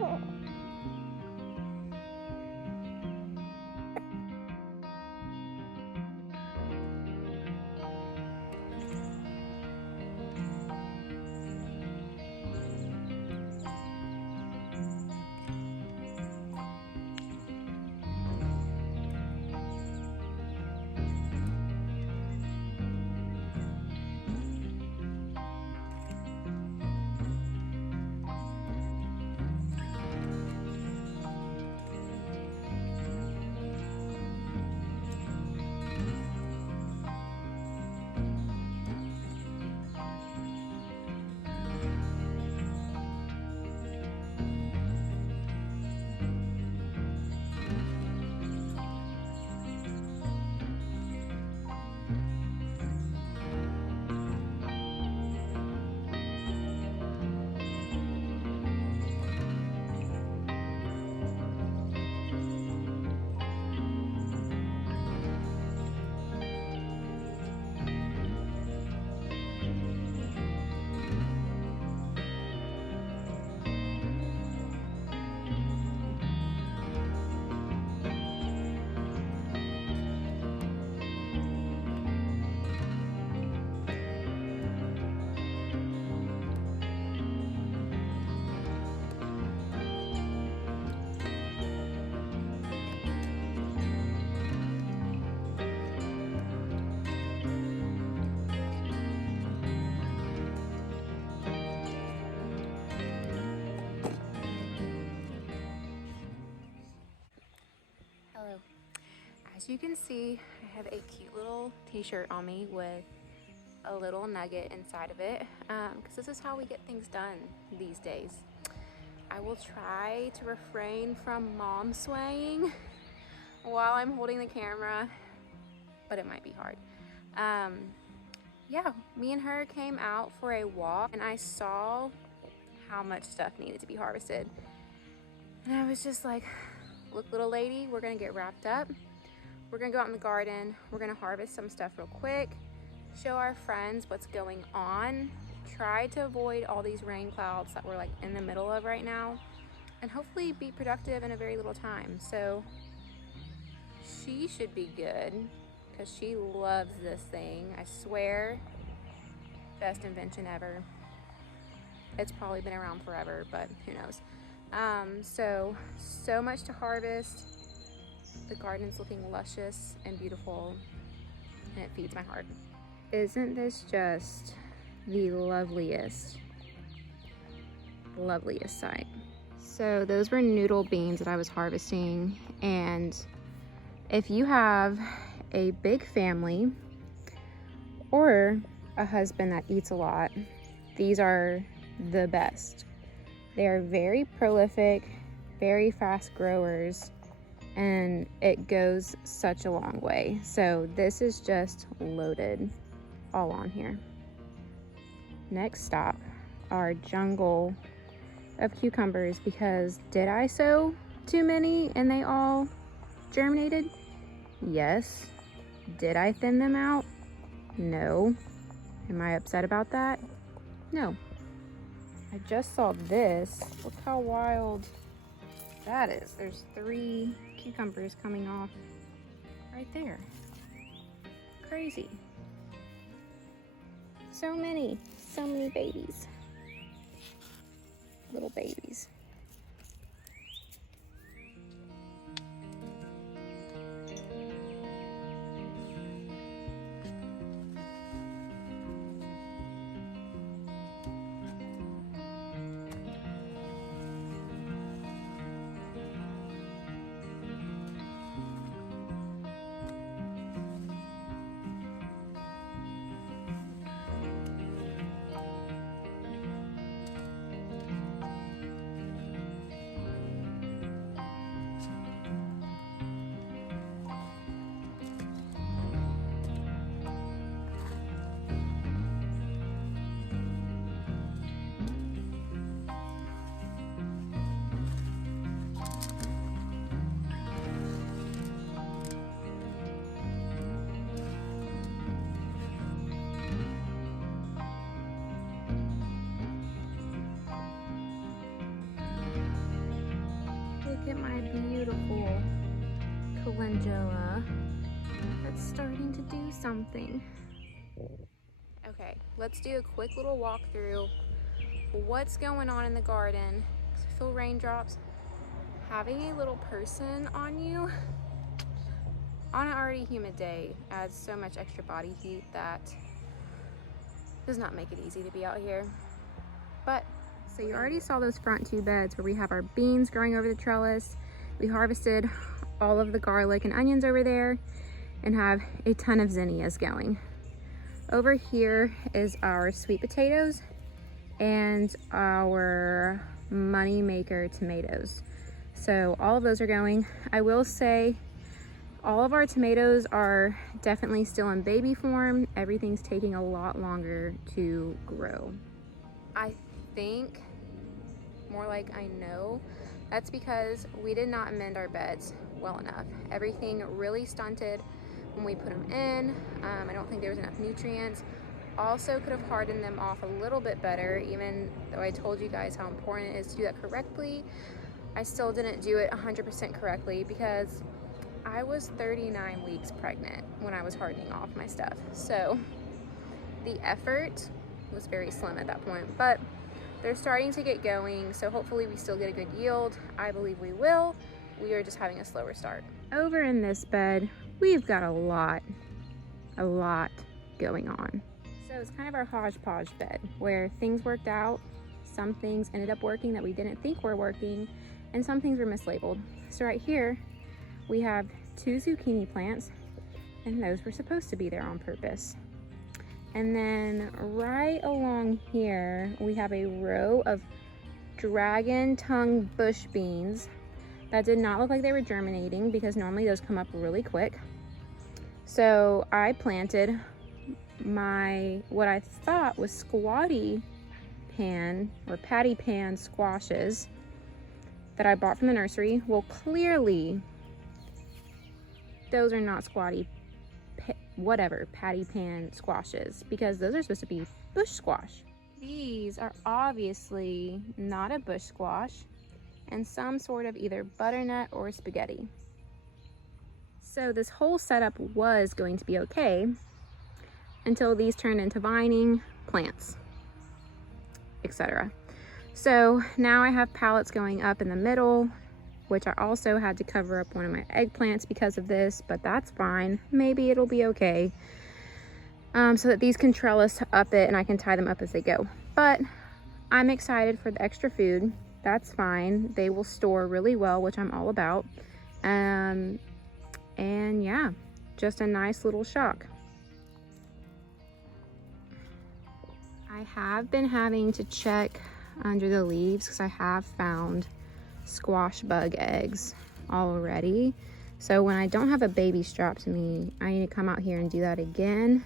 Hello. As you can see, I have a cute little t-shirt on me with a little nugget inside of it, because this is how we get things done these days. I will try to refrain from mom swaying while I'm holding the camera, but it might be hard. Yeah, me and her came out for a walk and I saw how much stuff needed to be harvested. And I was just like, look, little lady, we're gonna get wrapped up. We're gonna go out in the garden. We're gonna harvest some stuff real quick, show our friends what's going on, try to avoid all these rain clouds that we're like in the middle of right now, and hopefully be productive in a very little time. So she should be good because she loves this thing. I swear, best invention ever. It's probably been around forever, but who knows. So much to harvest. The garden's looking luscious and beautiful, and it feeds my heart. Isn't this just the loveliest sight? So those were noodle beans that I was harvesting, and if you have a big family or a husband that eats a lot, these are the best. They are very prolific, very fast growers, and it goes such a long way. So this is just loaded all on here. Next stop, our jungle of cucumbers, because did I sow too many and they all germinated? Yes. Did I thin them out? No. Am I upset about that? No. I just saw this. Look how wild that is. There's 3 cucumbers coming off right there. Crazy. So many babies. Little babies. at my beautiful calendula that's starting to do something. Okay, let's do a quick little walkthrough. What's going on in the garden? I feel raindrops. Having a little person on you on an already humid day adds so much extra body heat that does not make it easy to be out here. But so you already saw those front two beds where we have our beans growing over the trellis. We harvested all of the garlic and onions over there and have a ton of zinnias going. Over here is our sweet potatoes and our money maker tomatoes. So all of those are going. I will say all of our tomatoes are definitely still in baby form. Everything's taking a lot longer to grow. I think, more like I know, that's because we did not amend our beds well enough. Everything really stunted when we put them in. I don't think there was enough nutrients. Also could have hardened them off a little bit better, even though I told you guys how important it is to do that correctly. I still didn't do it 100% correctly because I was 39 weeks pregnant when I was hardening off my stuff. So the effort was very slim at that point, but they're starting to get going, so hopefully we still get a good yield. I believe we will. We are just having a slower start. Over in this bed, we've got a lot going on. So it's kind of our hodgepodge bed where things worked out. Some things ended up working that we didn't think were working, and some things were mislabeled. So right here, we have 2 zucchini plants, and those were supposed to be there on purpose. And then right along here, we have a row of dragon tongue bush beans that did not look like they were germinating because normally those come up really quick. So I planted what I thought was squatty pan or patty pan squashes that I bought from the nursery. Well, clearly those are not squatty patty pan squashes because those are supposed to be bush squash. These are obviously not a bush squash and some sort of either butternut or spaghetti. So this whole setup was going to be okay until these turned into vining, plants, etc. So now I have pallets going up in the middle, which I also had to cover up one of my eggplants because of this, but that's fine. Maybe it'll be okay. So that these can trellis up it and I can tie them up as they go. But I'm excited for the extra food. That's fine. They will store really well, which I'm all about. And yeah, just a nice little shock. I have been having to check under the leaves because I have found squash bug eggs already. So when I don't have a baby strapped to me, I need to come out here and do that again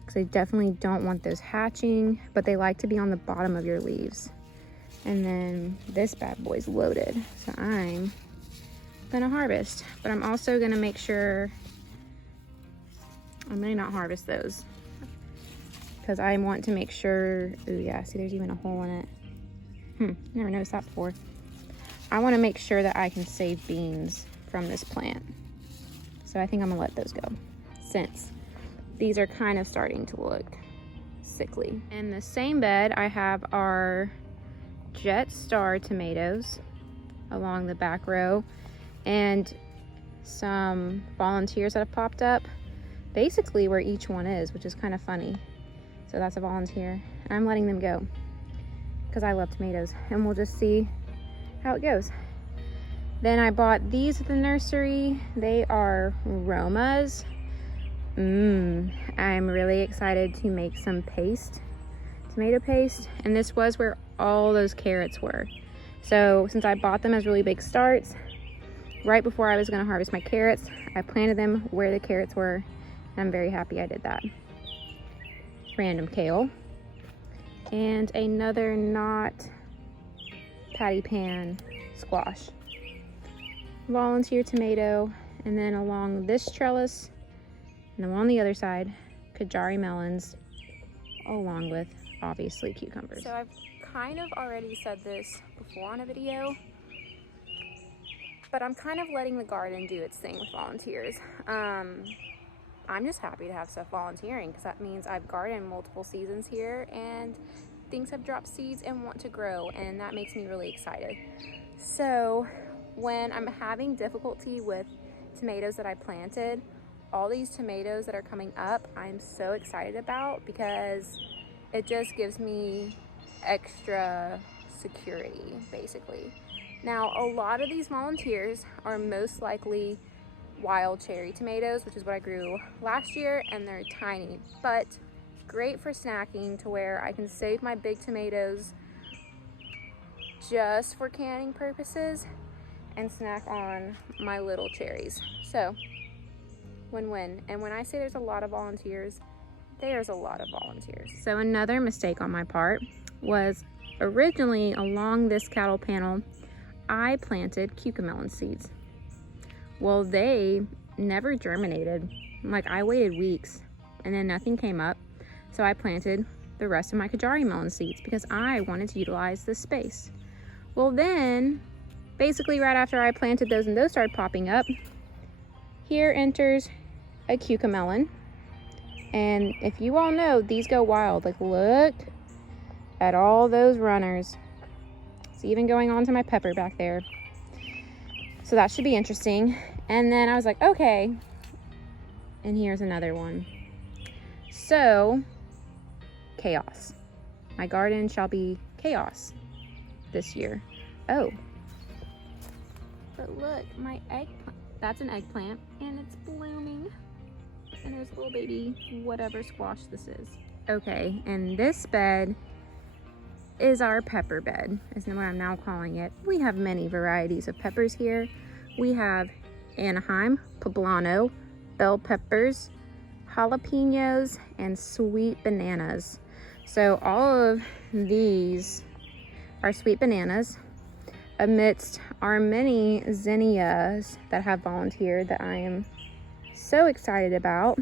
because I definitely don't want those hatching, but they like to be on the bottom of your leaves. And then this bad boy's loaded, so I'm gonna harvest, but I'm also gonna make sure I may not harvest those because I want to make sure. Oh yeah, see there's even a hole in it. Never noticed that before. I want to make sure that I can save beans from this plant. So I think I'm gonna let those go since these are kind of starting to look sickly. In the same bed, I have our Jet Star tomatoes along the back row and some volunteers that have popped up basically where each one is, which is kind of funny. So that's a volunteer. I'm letting them go because I love tomatoes, and we'll just see how it goes. Then I bought these at the nursery. They are Romas. I'm really excited to make some paste, tomato paste, and this was where all those carrots were. So since I bought them as really big starts, right before I was gonna harvest my carrots, I planted them where the carrots were, and I'm very happy I did that. Random kale, and another not patty pan squash, volunteer tomato, and then along this trellis and along the other side, Kajari melons, along with obviously cucumbers. So I've kind of already said this before on a video, but I'm kind of letting the garden do its thing with volunteers. I'm just happy to have stuff volunteering because that means I've gardened multiple seasons here and things have dropped seeds and want to grow, and that makes me really excited. So when I'm having difficulty with tomatoes that I planted, all these tomatoes that are coming up, I'm so excited about because it just gives me extra security, basically. Now, a lot of these volunteers are most likely wild cherry tomatoes, which is what I grew last year, and they're tiny, but great for snacking to where I can save my big tomatoes just for canning purposes and snack on my little cherries. So, win-win. And when I say there's a lot of volunteers, there's a lot of volunteers. So another mistake on my part was originally along this cattle panel, I planted cucamelon seeds. Well, they never germinated. Like, I waited weeks and then nothing came up. So I planted the rest of my Kajari melon seeds because I wanted to utilize this space. Well, then basically right after I planted those and those started popping up, here enters a cucamelon. And if you all know, these go wild. Like, look at all those runners. It's even going on to my pepper back there. So that should be interesting. And then I was like, okay. And here's another one. So, chaos. My garden shall be chaos this year. Oh. But look, my eggplant. That's an eggplant and it's blooming. And there's a little baby, whatever squash this is. Okay, and this bed is our pepper bed, is what I'm now calling it. We have many varieties of peppers here. We have Anaheim, poblano, bell peppers, jalapenos, and sweet bananas. So all of these are sweet bananas amidst our many zinnias that have volunteered that I am so excited about.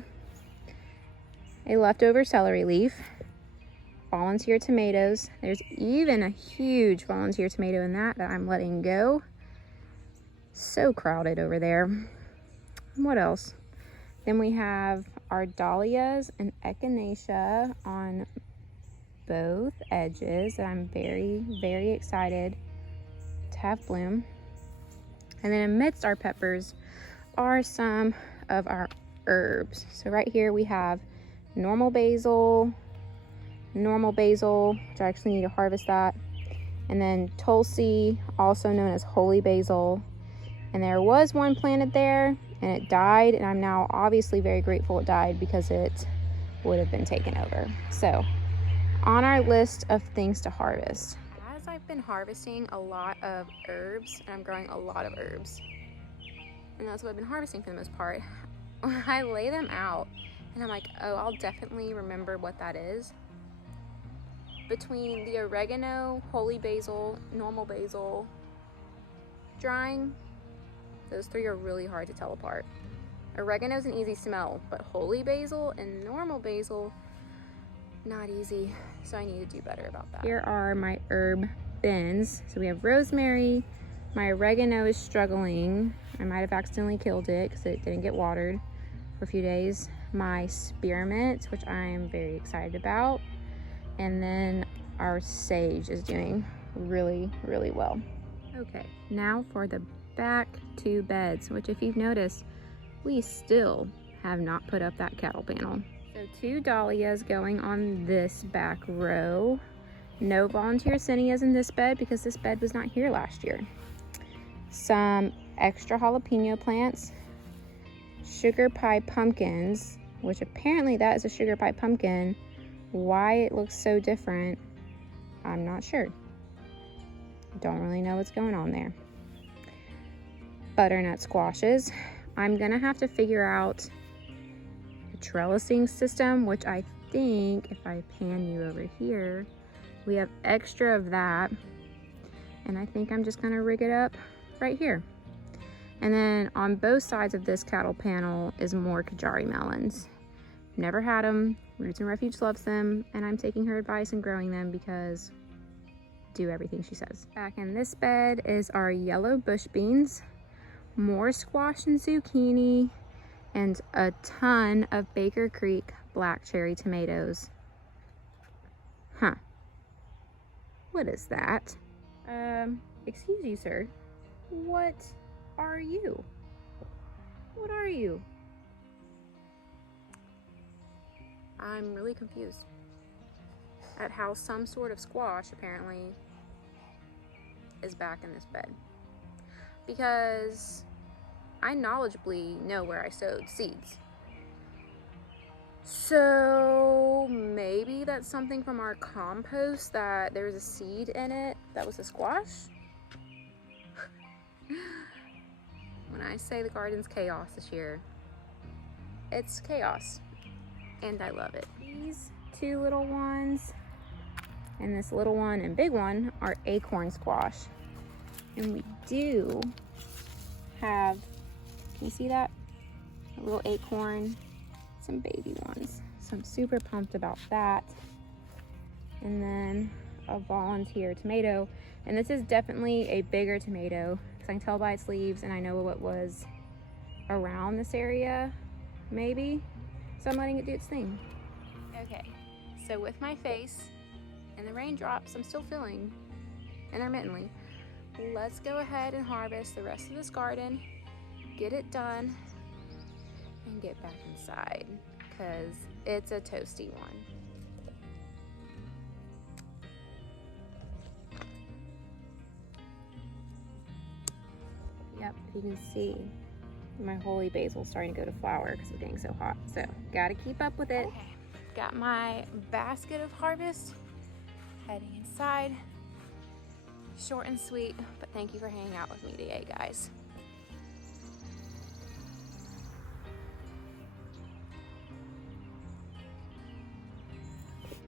A leftover celery leaf, volunteer tomatoes. There's even a huge volunteer tomato in that I'm letting go. So crowded over there. What else? Then we have our dahlias and echinacea on both edges that I'm very, very excited to have bloom. And then amidst our peppers are some of our herbs. So right here we have normal basil, which I actually need to harvest that, and then tulsi, also known as holy basil. And there was one planted there and it died, and I'm now obviously very grateful it died because it would have been taken over. So on our list of things to harvest, as I've been harvesting a lot of herbs, and I'm growing a lot of herbs, and that's what I've been harvesting for the most part, I lay them out and I'm like, oh, I'll definitely remember what that is. Between the oregano, holy basil, normal basil, drying, those three are really hard to tell apart. Oregano's an easy smell, but holy basil and normal basil, not easy. So I need to do better about that. Here are my herb bins. So we have rosemary. My oregano is struggling. I might have accidentally killed it because it didn't get watered for a few days. My spearmint, which I am very excited about. And then our sage is doing really, really well. Okay, now for the back two beds, which if you've noticed, we still have not put up that cattle panel. So 2 dahlias going on this back row. No volunteer zinnias in this bed because this bed was not here last year. Some extra jalapeno plants, sugar pie pumpkins, which apparently that is a sugar pie pumpkin. Why it looks so different, I'm not sure. Don't really know what's going on there. Butternut squashes. I'm gonna have to figure out a trellising system, which I think if I pan you over here, we have extra of that. And I think I'm just gonna rig it up right here. And then on both sides of this cattle panel is more Kajari melons. Never had them. Roots and Refuge loves them, and I'm taking her advice and growing them because do everything she says. Back in this bed is our yellow bush beans. more squash and zucchini, and a ton of Baker Creek black cherry tomatoes. Huh. What is that? Excuse you, sir. What are you? What are you? I'm really confused at how some sort of squash apparently is back in this bed, because I knowledgeably know where I sowed seeds. So maybe that's something from our compost, that there was a seed in it that was a squash. When I say the garden's chaos this year, it's chaos, and I love it. These two little ones and this little one and big one are acorn squash. And we do have, can you see that? A little acorn, some baby ones. So I'm super pumped about that. And then a volunteer tomato. And this is definitely a bigger tomato, because I can tell by its leaves and I know what was around this area, maybe. So I'm letting it do its thing. Okay, so with my face and the raindrops I'm still feeling intermittently, let's go ahead and harvest the rest of this garden, get it done, and get back inside, because it's a toasty one. Yep, you can see my holy basil starting to go to flower because it's getting so hot. So gotta keep up with it. Okay. Got my basket of harvest, heading inside. Short and sweet, but thank you for hanging out with me today, guys.